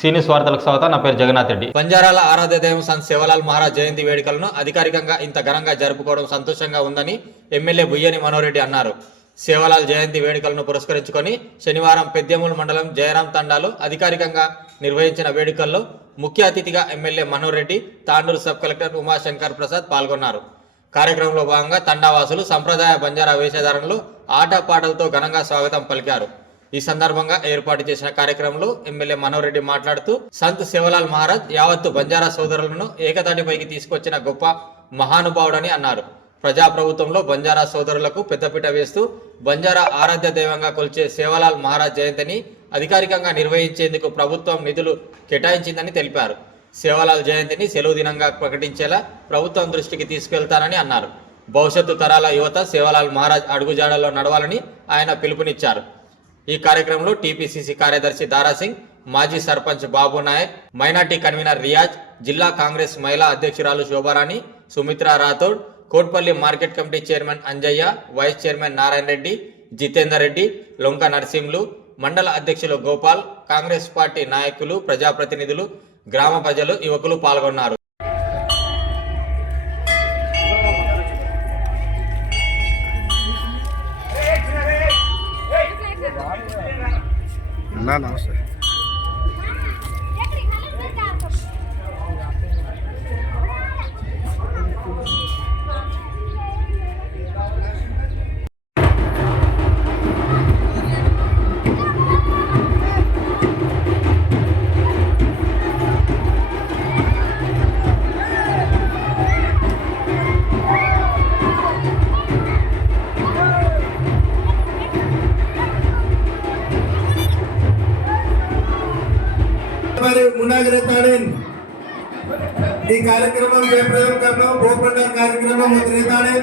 సీనియస్ వార్తలకు స్వాగతం నా పేరు జగన్నాథ్ రెడ్డి. బంజారాల ఆరాధ్య దైవం సంత్ మహారాజ్ జయంతి వేడుకలను అధికారికంగా ఇంత ఘనంగా జరుపుకోవడం సంతోషంగా ఉందని ఎమ్మెల్యే బుయ్యని మనోరెడ్డి అన్నారు. శివలాల్ జయంతి వేడుకలను పురస్కరించుకొని శనివారం పెద్దేముల్ మండలం జయరాం తండాలో అధికారికంగా నిర్వహించిన వేడుకల్లో ముఖ్య అతిథిగా MLA Manoreddy Tandur sub collector Umashankar Prasad పాల్గొన్నారు. కార్యక్రమంలో భాగంగా తండావాసులు సంప్రదాయ బంజారా వేషధారణలో ఆటపాటలతో ఘనంగా స్వాగతం పలికారు. ఈ సందర్భంగా ఏర్పాటు చేసిన కార్యక్రమంలో ఎమ్మెల్యే మనోరెడ్డి మాట్లాడుతూ సంత్ శివలాల్ మహారాజ్ యావత్తు బంజారా సోదరులను ఏకతాటిపైకి తీసుకొచ్చిన గొప్ప మహానుభావుడని అన్నారు. ప్రజాప్రభుత్వంలో బంజారా సోదరులకు పెద్దపీట వేస్తూ బంజారా ఆరాధ్య దైవంగా కొలిచే సేవలాల్ మహారాజ్ జయంతిని అధికారికంగా నిర్వహించేందుకు ప్రభుత్వం నిధులు కేటాయించిందని తెలిపారు. సేవలాల్ జయంతిని సెలవు దినంగా ప్రకటించేలా ప్రభుత్వం దృష్టికి తీసుకెళ్తానని అన్నారు. భవిష్యత్తు తరాల యువత సేవలాల్ మహారాజ్ అడుగుజాడల్లో నడవాలని ఆయన పిలుపునిచ్చారు. ఈ కార్యక్రమంలో టీపీసీసీ కార్యదర్శి దారాసింగ్ మాజీ సర్పంచ్ బాబు నాయక్ మైనార్టీ కన్వీనర్ రియాజ్ జిల్లా కాంగ్రెస్ మహిళా అధ్యక్షురాలు Shobharani Sumitra Rathod Kotpally market committee chairman Anjaiah vice chairman Narayana Reddy Jitender Reddy Lonka Narasimhulu మండల అధ్యక్షులు గోపాల్ కాంగ్రెస్ పార్టీ నాయకులు ప్రజాప్రతినిధులు గ్రామ ప్రజలు యువకులు పాల్గొన్నారు. అన్నా నమస్తే మరి অনুমতি নির্ধারণ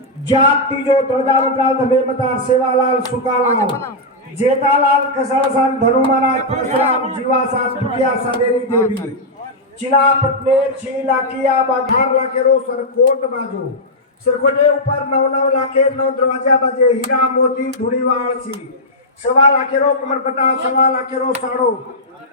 જાત ત્રીજો તળદાર ઉપરાંત બેમતાર સેવાલાલ સુકાલાલ. જેતાલાલ કસાળસાન ધનુમાના પરશુરામ જીવાસાન ભૂટિયા સાદેરી દેવી. ચિલા પટનેર છી લાખિયા બાઘાર લાખેરો સરકોટ બાજુ. સરકોટે ઉપર નવ નવ લાખે નવ દરવાજા બાજે હીરા મોતી ધૂળીવાળ છી. સવા લાખેરો કમરપટા સવા લાખેરો સાડો.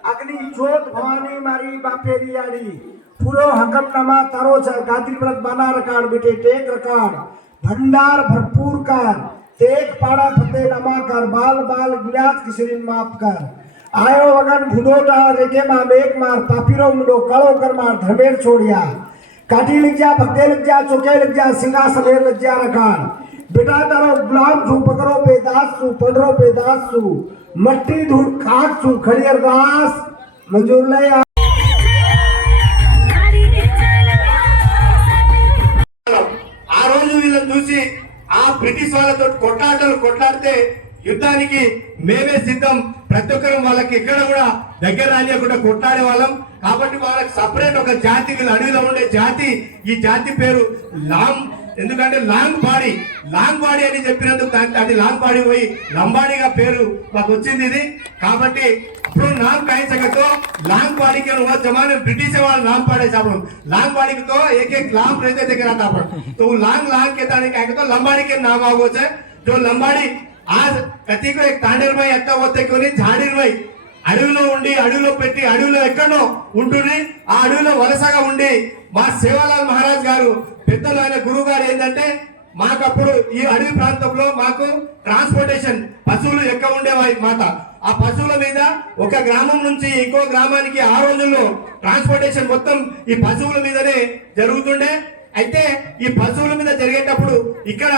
અગ્નિ જોત ભવાની મારી બાપેરી આડી પૂરો હકમનામા તારો છે ગાદી પ્રત બાના રકાડ બેટે ટેક રકાડ भंडार भरपूर कर तेक पाड़ा फते नमा कर, बाल बाल गिलास किसरीन माफ़ कर। आयो वगन भुदोटा रेके मा मेक मार पापीरो मुंडो कालो कर मार, धर्मेर छोड़िया। काटी लिख जा भक्ते लिख जा, चौके लिख जा सिंगा सिंहासनेर लिख जा रखाड बेटा तारो गुलाम छू, पकड़ो पे दास छू पढ़ो पे दास छू। मट्टी धूड़ खाक छू खड़ियर दास मंजूर ले నుంచి ఆ బ్రిటిష్ వాళ్ళతో కొట్లాటలు కొట్లాడితే యుద్ధానికి మేమే సిద్ధం. ప్రతి ఒక్కరం వాళ్ళకి ఇక్కడ కూడా దగ్గర రానియకుండా కొట్లాడే వాళ్ళం. కాబట్టి వాళ్ళకి సపరేట్ ఒక జాతి వీళ్ళ అడవిలో ఉండే జాతి. ఈ జాతి పేరు లాంగ్ ఎందుకంటే లాంగ్ బాడీ లాంగ్ బాడీ అని చెప్పినందుకు దానికి అది లాంగ్ బాడీ పోయి లంబాడీగా పేరు మాకు వచ్చింది ఇది కాబట్టి ఇప్పుడు नाम कहीं सके तो लांग बाड़ी के वो जमाने में ब्रिटिश वाले नाम पड़े सब लोग लांग बाड़ी को तो एक एक लाम रहते थे रहता पर तो वो लांग लांग के ताने कहेंगे तो लंबाड़ी के नाम आओ से जो लंबाड़ी आज कति को एक तांडेर भाई ఎత్త పోతే కొని జాడీర్ భాయ్ అడవిలో ఉండి అడవిలో పెట్టి అడవిలో ఎక్కడో ఉంటుని ఆ అడవిలో వలసగా ఉండి మా సేవాలాల్ మహారాజ్ గారు పెద్దలు ఆయన గురువు గారు ఏంటంటే మాకప్పుడు ఈ అడవి ప్రాంతంలో మాకు ట్రాన్స్పోర్టేషన్ పశువులు ఎక్కువ ఉండేవాయి మాట ఆ పశువుల మీద ఒక గ్రామం నుంచి ఇంకో గ్రామానికి ఆ రోజుల్లో ట్రాన్స్పోర్టేషన్ మొత్తం ఈ పశువుల మీదనే జరుగుతుండే. అయితే ఈ పశువుల మీద జరిగేటప్పుడు ఇక్కడ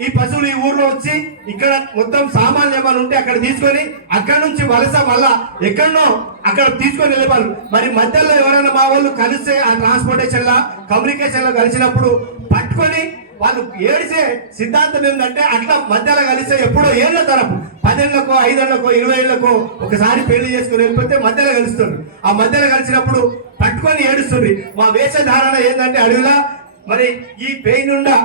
ఈ పశువులు ఈ ఊర్లో వచ్చి ఇక్కడ మొత్తం సామాన్లు ఏమైనా ఉంటే అక్కడ తీసుకొని అక్కడ నుంచి వలస మళ్ళా ఎక్కడనో అక్కడ తీసుకొని వెళ్ళేవాళ్ళు మరి మధ్యలో ఎవరైనా మా వాళ్ళు కలిస్తే ఆ ట్రాన్స్పోర్టేషన్ లా కమ్యూనికేషన్లో కలిసినప్పుడు పట్టుకొని వాళ్ళు ఏడిసే సిద్ధాంతం ఏంటంటే అట్లా మధ్యలో కలిస్తే ఎప్పుడో ఏళ్ళ తరపు పదేళ్ళకో ఐదేళ్ళకో ఇరవై ఏళ్ళకో ఒకసారి పెళ్ళి చేసుకుని వెళ్ళిపోతే మధ్యలో కలుస్తుంది. ఆ మధ్యలో కలిసినప్పుడు పట్టుకొని ఏడుస్తుంది. మా వేషధారణ ఏంటంటే అడవిలా మరి ఈ పెయిన్ నుండా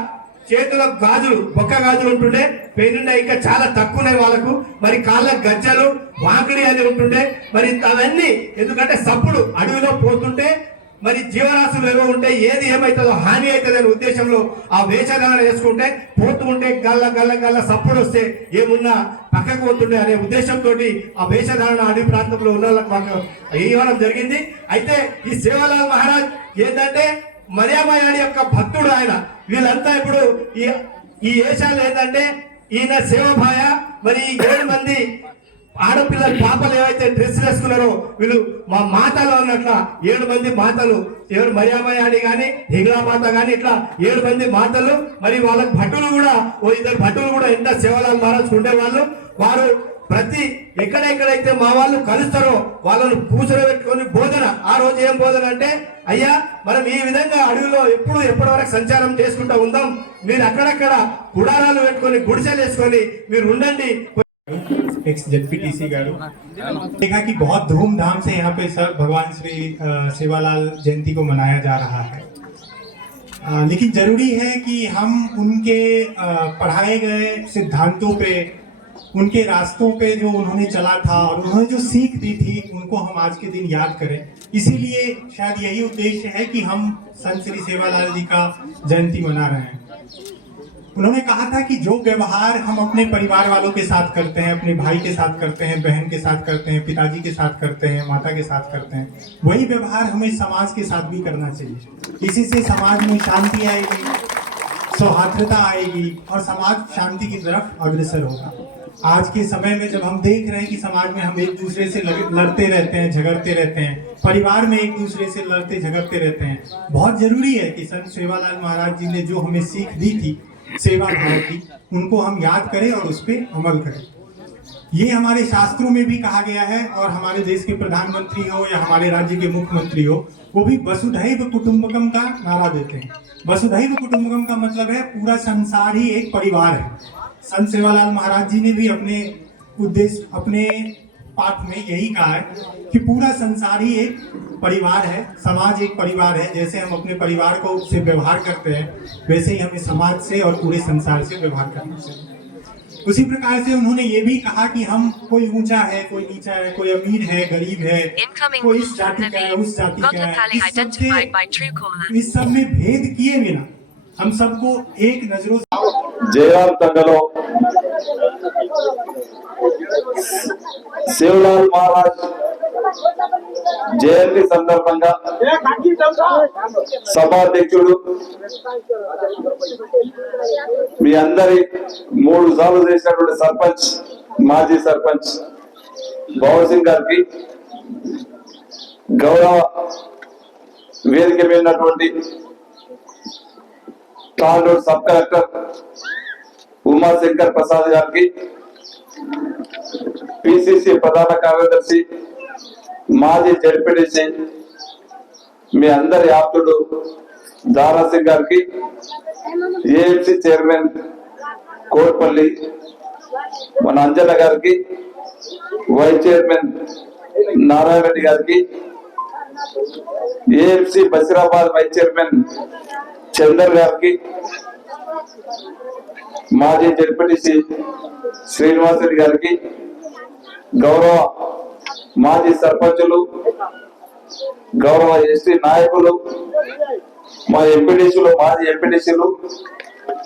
చేతుల గాజులు బొక్క గాజులు ఉంటుండే. పెయినుండే ఇంకా చాలా తక్కువనే వాళ్ళకు. మరి కాళ్ళ గజ్జలు వాకిడి అది ఉంటుండే. మరి అవన్నీ ఎందుకంటే సప్పుడు అడవిలో పోతుంటే మరి జీవరాశులు ఏవో ఉంటే ఏది ఏమైతుందో హాని అవుతుంది అనే ఉద్దేశంలో ఆ వేషధారణ వేసుకుంటే పోతూ ఉంటే గల్ల గల్ల గల్ల సప్పుడు వస్తే ఏమున్నా పక్కకు పోతుండే అనే ఉద్దేశంతో ఆ వేషధారణ అడవి ప్రాంతంలో ఉన్న వాళ్ళకి మాకు ఇవ్వడం జరిగింది. అయితే ఈ సేవలాల్ మహారాజ్ ఏంటంటే మరియామయాడి యొక్క భక్తుడు ఆయన. వీళ్ళంతా ఇప్పుడు ఈ ఈ వేషాలు ఏంటంటే ఈయన సేవభాయ మరి ఈ ఏడు మంది ఆడపిల్లల పాపలు ఏవైతే డ్రెస్ వేసుకున్నారో వీళ్ళు మా మాతలు అన్నట్ల ఏడు మంది మాతలు ఎవరు మరియామయాని కానీ హింగ్లా మాత కానీ ఇట్లా ఏడు మంది మాతలు మరి వాళ్ళ భటులు కూడా ఓ ఇద్దరు భటులు కూడా ఎంత సేవలాల్ మహారాజ్ ఉండేవాళ్ళు. వారు ప్రతి ఎక్కడెక్కడైతే మా వాళ్ళు కలుస్తారో వాళ్ళను పూసలు పెట్టుకొని బోధన ఆ రోజు ఏం బోధన అంటే అయ్యా మనం ఈ విధంగా అడవిలో ఎప్పుడు ఎప్పటి వరకు సంచారం చేసుకుంటూ ఉందాం మీరు అక్కడక్కడ గుడారాలు పెట్టుకొని గుడిసెలు వేసుకొని మీరు ఉండండి एक्स जेडपीटीसी गाड़ू देखा कि बहुत धूमधाम से यहाँ पे सर भगवान श्री अ, सेवालाल जयंती को मनाया जा रहा है अ, लेकिन जरूरी है कि हम उनके अ, पढ़ाए गए सिद्धांतों पे उनके रास्तों पे जो उन्होंने चला था और उन्होंने जो सीख दी थी, उनको हम आज के दिन याद करें। इसीलिए शायद यही उद्देश्य है कि हम संत श्री सेवालाल जी का जयंती मना रहे हैं। उन्होंने कहा था कि जो व्यवहार हम अपने परिवार वालों के साथ करते हैं, अपने भाई के साथ करते हैं, बहन के साथ करते हैं, पिताजी के साथ करते हैं, माता के साथ करते हैं, वही व्यवहार हमें समाज के साथ भी करना चाहिए। इसी से समाज में शांति आएगी, सौहार्दता आएगी और समाज शांति की तरफ़ अग्रसर होगा। आज के समय में जब हम देख रहे हैं कि समाज में हम एक दूसरे से लड़ते रहते हैं, झगड़ते रहते हैं, परिवार में एक दूसरे से लड़ते, झगड़ते रहते हैं, बहुत ज़रूरी है कि संत सेवालाल महाराज जी ने जो हमें सीख दी थी, सेवा भाव की, उनको हम याद करें और उस पर अमल करें। ये हमारे शास्त्रों में भी कहा गया है और हमारे देश के प्रधानमंत्री हो या हमारे राज्य के मुख्यमंत्री हो, वो भी वसुधैव कुटुंबकम का नारा देते हैं। वसुधैव कुटुंबकम का मतलब है पूरा संसार ही एक परिवार है। संत सेवालाल महाराज जी ने भी अपने उद्देश्य अपने पाठ में यही कहा है कि पूरा संसार ही एक परिवार है समाज एक परिवार है। जैसे हम अपने परिवार को से व्यवहार करते हैं वैसे ही हमें समाज से और पूरे संसार से व्यवहार करना चाहिए। उसी प्रकार से उन्होंने ये भी कहा कि हम कोई ऊँचा है कोई नीचा है कोई अमीर है गरीब है कोई इस जाति का है उस जाति का है. इस सब में भेद किए बिना हम सबको एक नजरों से జయరాం తండలో శివలాల్ మహారాజ్ జయంతి సందర్భంగా సభాధ్యక్షుడు మీ అందరి మూడు సార్లు చేసినటువంటి సర్పంచ్ మాజీ సర్పంచ్ భవన్ సింగ్ గారికి గౌరవ వేదిక మీద ఉన్నటువంటి తాండూరు సబ్ కలెక్టర్ ఉమాశంకర్ ప్రసాద్ గారికి పిసిసి ప్రధాన కార్యదర్శి మాజీ జడ్పీటీసీ మీ అందరి ఆప్తుడు దారాసింగ్ గారికి ఏఎంసీ చైర్మన్ కోట్పల్లి మన అంజన గారికి వైస్ చైర్మన్ నారాయణ రెడ్డి గారికి AMC Basirabad vice chairman Chander గారికి మాజీ జడ్పీటీసీ శ్రీనివాసరెడ్డి గారికి గౌరవ మాజీ సర్పంచులు గౌరవ ఎస్టీ నాయకులు మా ఎంపీడీసీలు మాజీ ఎంపీడీసీలు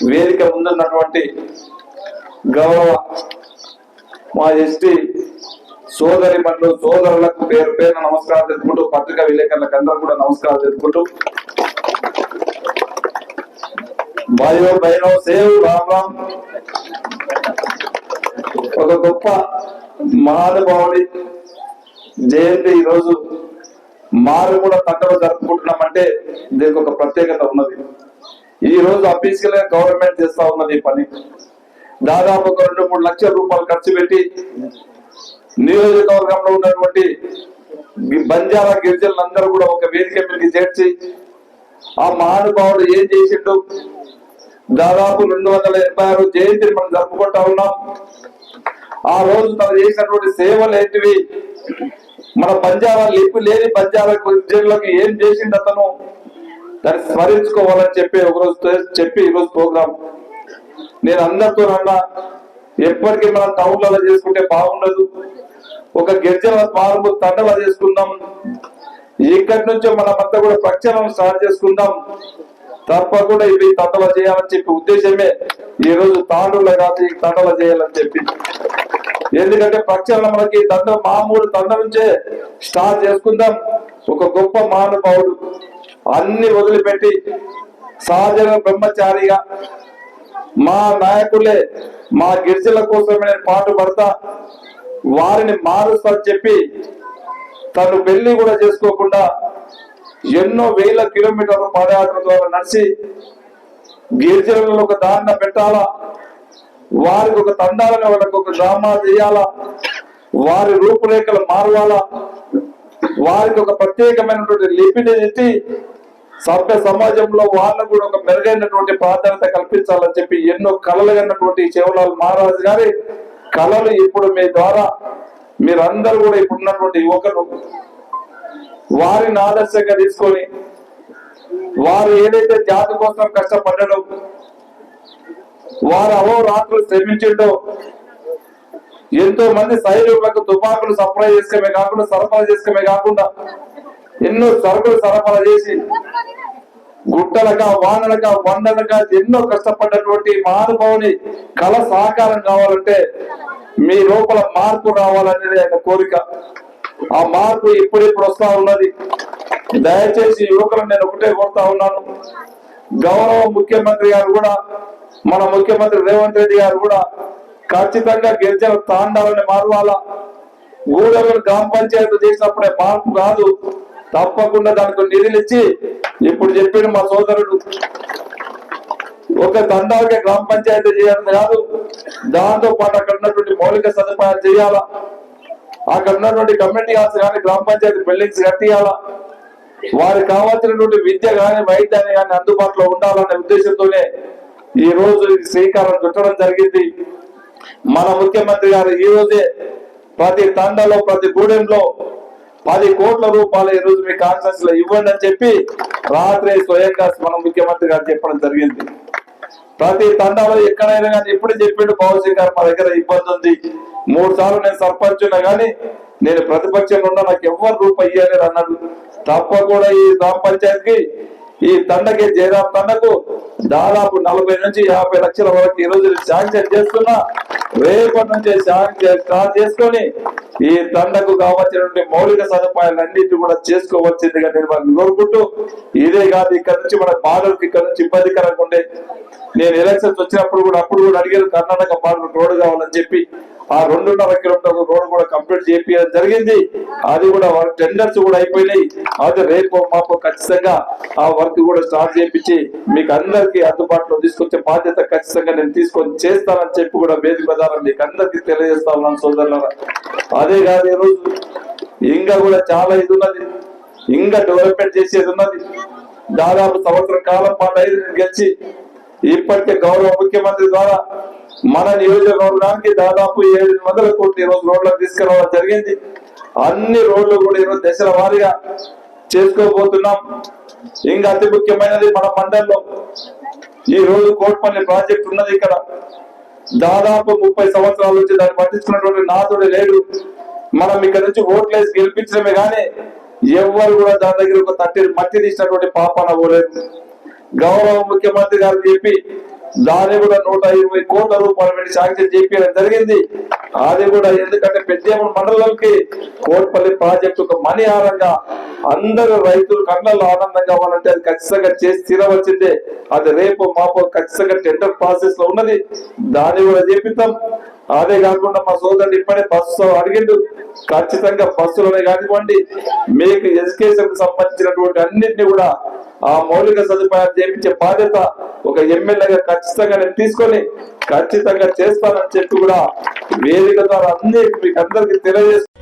వేదిక ముందున్నటువంటి గౌరవ మా ఎస్టీ సోదరి మనులు సోదరులకు పేరు పేరు నమస్కారం తెలుపుకుంటూ పత్రికా విలేకరులకు అందరూ కూడా నమస్కారం తెలుపుకుంటూ భాయో బైరో సేవ్ రామ్ రామ్ ఒక గొప్ప మహానుభావుడి జయంతి ఈరోజు మారు కూడా తట్టవ జరుపుకుంటున్నామంటే దీనికి ఒక ప్రత్యేకత ఉన్నది. ఈ రోజు అఫీషియల్గా గవర్నమెంట్ చేస్తా ఉన్నది ఈ పని. దాదాపు ఒక రెండు మూడు లక్షల రూపాయలు ఖర్చు పెట్టి నియోజకవర్గంలో ఉన్నటువంటి బంజారా గిరిజనులందరూ కూడా ఒక వేదిక మీదకి చేర్చి ఆ మహానుభావుడు ఏం చేసిండు? దాదాపు రెండు వందల ఎనభై ఆరు జయంతిని మనం జరుపుకుంటా ఉన్నాం. ఆ రోజు మనం చేసినటువంటి సేవలు ఏంటివి? మన బంజారా లిపి లేని పంజాబ్ ఉద్యోగులకు ఏం చేసింది అతను? దాన్ని స్మరించుకోవాలని చెప్పి ఒకరోజు చెప్పి ఈరోజు ప్రోగ్రాం. నేను అందరితో అన్నా ఎప్పటికీ మనం టౌన్లలో చేసుకుంటే బాగుండదు. ఒక గిరిజన పార్కు తండలా చేసుకుందాం. ఇక్కడి నుంచే మనమంతా కూడా ప్రక్షాళన స్టార్ట్ చేసుకుందాం. తప్పకుండా ఇవి తండల చేయాలని చెప్పి ఉద్దేశమే ఈ రోజు తాండూల కాదు ఈ తండల చేయాలని చెప్పి. ఎందుకంటే ప్రక్షాళన మనకి తండ మామూలు తండ నుంచే స్టార్ట్ చేసుకుందాం. ఒక గొప్ప మహానుభావుడు అన్ని వదిలిపెట్టి సహజంగా బ్రహ్మచారిగా మా నాయకులే మా గిరిజల కోసమే నేను పాటు పడతా వారిని మారుస్తా చెప్పి తను పెళ్ళి కూడా చేసుకోకుండా ఎన్నో వేల కిలోమీటర్ల పాదయాత్ర ద్వారా నడిచి గిరిజనులను ఒక దారిన పెట్టాలా? వారికి ఒక తండాలని వాళ్ళకి ఒక డ్రామా చేయాలా వారి రూపురేఖలు మారవాలా? వారికి ఒక ప్రత్యేకమైనటువంటి లిపిని ఎత్తి సభ్య సమాజంలో వాళ్ళకు కూడా ఒక మెరుగైనటువంటి ప్రాధాన్యత కల్పించాలని చెప్పి ఎన్నో కళలు కన్నటువంటి శివలాల్ మహారాజు గారి కళలు ఇప్పుడు మీ ద్వారా మీరందరూ కూడా ఇప్పుడున్నటువంటి యువకులు వారిని ఆదర్శంగా తీసుకొని వారు ఏదైతే జాతి కోసం కష్టపడ్డడో వారు అహోరాత్రులు శ్రమించిండో ఎంతో మంది సైనికులకు తుపాకులు సప్లై చేసుకోమే కాకుండా సరఫరా చేసుకోమే కాకుండా ఎన్నో సరుకులు సరఫరా చేసి గుట్టలక వానలక వండలక ఎన్నో కష్టపడ్డటువంటి మహానుభావుని కళ సహకారం కావాలంటే మీ లోపల మార్పు రావాలనేది ఆయన కోరిక. ఆ మార్పు ఇప్పుడిప్పుడు వస్తా ఉన్నది. దయచేసి యువకులను నేను ఒకటే కోరుతా ఉన్నాను. గౌరవ ముఖ్యమంత్రి గారు కూడా మన ముఖ్యమంత్రి రేవంత్ రెడ్డి గారు కూడా ఖచ్చితంగా గిరిజన తాండాలని మారవాలా? గూడెలను గ్రామ పంచాయతీ చేసినప్పుడే మార్పు కాదు. తప్పకుండా దానికి నిధులు ఇచ్చి ఇప్పుడు చెప్పిన మా సోదరుడు ఒక తండాలకే గ్రామ పంచాయతీ చేయాలని కాదు దాంతో పాటు అక్కడ ఉన్నటువంటి మౌలిక సదుపాయాలు చేయాలా? అక్కడ ఉన్నటువంటి కమ్యూనిటీ హాల్స్ కానీ గ్రామ పంచాయతీ బిల్డింగ్స్ కట్టియాలా? వారికి కావాల్సినటువంటి విద్య కానీ వైద్యాన్ని కానీ అందుబాటులో ఉండాలనే ఉద్దేశంతోనే ఈ రోజు శ్రీకారం చుట్టడం జరిగింది. మన ముఖ్యమంత్రి గారు ఈ రోజే ప్రతి తండలో ప్రతి గూడెంలో పది కోట్ల రూపాయలు ఈ రోజు మీ కాన్ఫరెన్స్లో ఇవ్వండి అని చెప్పి రాత్రి స్వయంగా మన ముఖ్యమంత్రి గారు చెప్పడం జరిగింది. ప్రతి తండాలో ఎక్కడైనా కానీ ఎప్పుడు చెప్పిండు పవన్ సింగ్ గారు మా దగ్గర ఇబ్బంది ఉంది. మూడు సార్లు నేను సర్పంచ్ కానీ నేను ప్రతిపక్షంలో ఉన్నా నాకు ఎవరు రూపాయి ఇయ్యలేరు అన్నాడు. తప్పకుండా ఈ గ్రామ పంచాయతీకి ఈ తండకి జయరాం తండకు దాదాపు నలభై నుంచి యాభై లక్షల వరకు ఈ రోజు శాంక్షన్ చేస్తున్నా. రేపటి నుంచి శాంక్షన్ స్టార్ట్ చేసుకొని ఈ తండకు కావాల్సినటువంటి మౌలిక సదుపాయాలన్నిటి కూడా చేసుకోవచ్చిందిగా నేను మనం కోరుకుంటూ ఇదే కాదు ఇక్కడ నుంచి మన బాధలకు ఇక్కడ నుంచి ఇబ్బందికరంగా ఉండే నేను ఎలక్షన్స్ వచ్చినప్పుడు కూడా అప్పుడు కూడా అడిగారు కర్ణాటక బార్డర్ రోడ్డు కావాలని చెప్పి ఆ రెండున్నర కిలోమీటర్ రోడ్డు కూడా కంప్లీట్ చేపించడం జరిగింది. అది కూడా టెండర్స్ కూడా అయిపోయినాయి. అది రేపు మాకు ఖచ్చితంగా ఆ వర్క్ కూడా స్టార్ట్ చేపించి మీకు అందరికీ అందుబాటులో తీసుకొచ్చే బాధ్యత ఖచ్చితంగా నేను తీసుకొని చేస్తానని చెప్పి కూడా వేదిక ప్రధానం మీకు అందరికీ తెలియజేస్తా ఉన్నాను సోదరులారా. అదే కాదు ఈరోజు రోజు ఇంకా కూడా చాలా ఇది ఉన్నది. ఇంకా డెవలప్మెంట్ చేసేది ఉన్నది. దాదాపు సంవత్సరం కాలం పాటు ఐదు గెలిచి. ఇప్పటికే గౌరవ ముఖ్యమంత్రి ద్వారా మన నియోజకవర్గానికి దాదాపు ఏడు వందల కోట్లు ఈరోజు రోడ్లకు తీసుకురావడం జరిగింది. అన్ని రోడ్లు కూడా ఈరోజు దశల వారీగా చేసుకోబోతున్నాం. ఇంకా అతి ముఖ్యమైనది మన మండలంలో ఈ రోజు కోట్పల్లి ప్రాజెక్ట్ ఉన్నది ఇక్కడ. దాదాపు ముప్పై సంవత్సరాల నుంచి దాన్ని పట్టించుకున్నటువంటి నాదుడు లేడు మనం ఇక్కడ నుంచి ఓట్లేసి గెలిపించడమే కానీ ఎవ్వరు కూడా దాని దగ్గర ఒక తట్టి మట్టి తీసినటువంటి పాపన పోలేదు గౌరవ ముఖ్యమంత్రి గారు చెప్పి దాని కూడా నూట ఇరవై కోట్ల రూపాయలు పెట్టి శాంక్షన్ చేపించడం జరిగింది. అది కూడా ఎందుకంటే పెద్దేముడు మండలంకి కోట్పల్లి ప్రాజెక్టు ఒక మణి ఆరంగా అందరు రైతులు కళ్ళల్లో ఆనందంగా కావాలంటే అది ఖచ్చితంగా చేసి తీరవచ్చిందే అది రేపు మాపు ఖచ్చితంగా టెండర్ ప్రాసెస్లో ఉన్నది. దాన్ని కూడా చేపిద్దాం అదే కాకుండా మా సోదరుడు ఇప్పుడే బస్సు అడిగిండు. ఖచ్చితంగా బస్సులోనే కానివ్వండి. మీకు ఎడ్యుకేషన్కు సంబంధించినటువంటి అన్నింటినీ కూడా ఆ మౌలిక సదుపాయాలు చేపించే బాధ్యత ఒక ఎమ్మెల్యేగా ఖచ్చితంగా నేను తీసుకొని ఖచ్చితంగా చేస్తానని చెప్పి కూడా వేదిక ద్వారా అన్ని మీకు అందరికి తెలియజేస్తాను